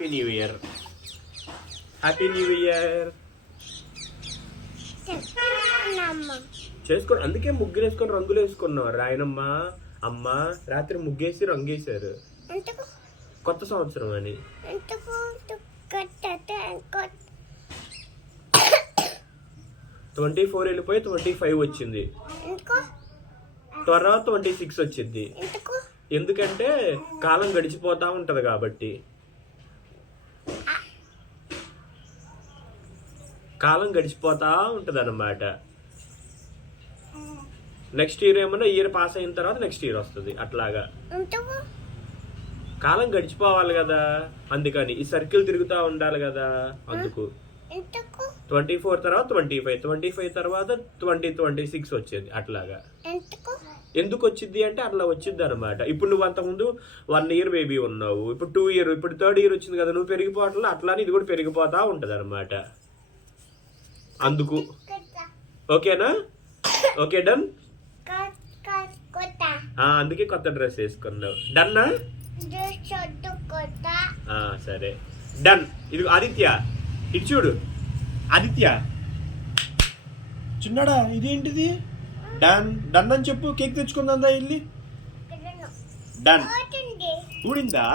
Happy new year. Happy new year. చేసుకో, అందుకే ముగ్గులు వేసుకొని రంగులు వేసుకున్నారు. రాయనమ్మ అమ్మ రాత్రి ముగ్గేసి రంగేశారు కొత్త సంవత్సరం అని. 24 వెళ్ళిపోయి 25 వచ్చింది, త్వరగా 26 వచ్చింది. ఎందుకంటే కాలం గడిచిపోతా ఉంటది కాబట్టి. కాలం గడిచిపోతా ఉంటది అన్నమాట. నెక్స్ట్ ఇయర్ ఏమన్నా ఇయర్ పాస్ అయిన తర్వాత నెక్స్ట్ ఇయర్ వస్తుంది. అట్లాగా కాలం గడిచిపోవాలి కదా, అందుకని ఈ సర్కిల్ తిరుగుతూ ఉండాలి కదా. అందుకు 24 తర్వాత 25 తర్వాత 26 వచ్చేది. అట్లాగా ఎందుకు వచ్చింది అంటే అట్లా వచ్చింది అనమాట. ఇప్పుడు నువ్వు అంతకుముందు 1 ఇయర్ బేబీ ఉన్నావు, ఇప్పుడు 2 ఇయర్, ఇప్పుడు 3rd ఇయర్ వచ్చింది కదా. నువ్వు పెరిగిపోవట్లా, అట్లానే ఇది కూడా పెరిగిపోతా ఉంటది అనమాట. అందుకు ఓకేనా? Okay, done. అందుకే కొత్త డ్రెస్ వేసుకున్నావు. డన్నా? సరే, డన్. ఇది ఆదిత్య, ఇటు చూడు. ఆదిత్య చిన్నాడా, ఇదేంటిది? డన్. డన్ అని చెప్పు. కేక్ తెచ్చుకుందా వెళ్ళి. డన్. ఊడిందా?